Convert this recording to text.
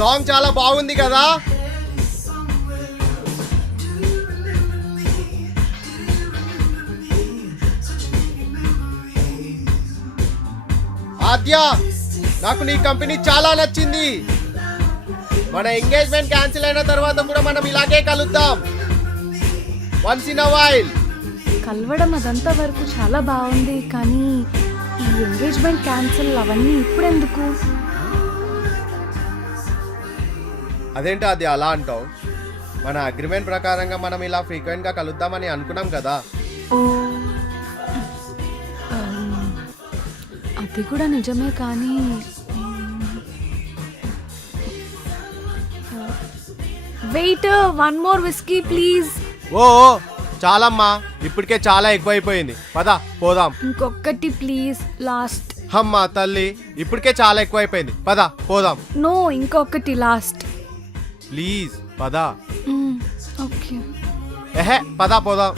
Song చాలా బాగుంది కదా. ఆద్య, నాకు నీ కంపెనీ చాలా నచ్చింది. మన ఎంగేజ్మెంట్ క్యాన్సిల్ అయిన తర్వాత కూడా మనం ఇలాగే కలుద్దాం, వన్స్ ఇన్ అ వైల్. కలవడం అదంతా వరకు చాలా బాగుంది, కానీ ఈ ఎంగేజ్మెంట్ క్యాన్సిల్ అవన్నీ ఇప్పుడెందుకు? అదేంటి అది అలా అంటావు? మన అగ్రిమెంట్ ప్రకారంగా మనం ఇలా ఫ్రీక్వెంట్గా కలుద్దామని అనుకున్నాం కదా. అది కూడా నిజమే, కానీ wait, one more whisky please. ఓ చాలమ్మా, ఇప్పటికే చాలా ఎక్కువైపోయింది, పద పోదాం. ఇంకొకటి ప్లీజ్, లాస్ట్. అమ్మా తల్లి, ఇప్పటికే చాలా ఎక్కువైపోయింది, పద పోదాం. నో, ఇంకొకటి లాస్ట్ ప్లీజ్ పద. ఓకే. ఎహే పద పోదాం.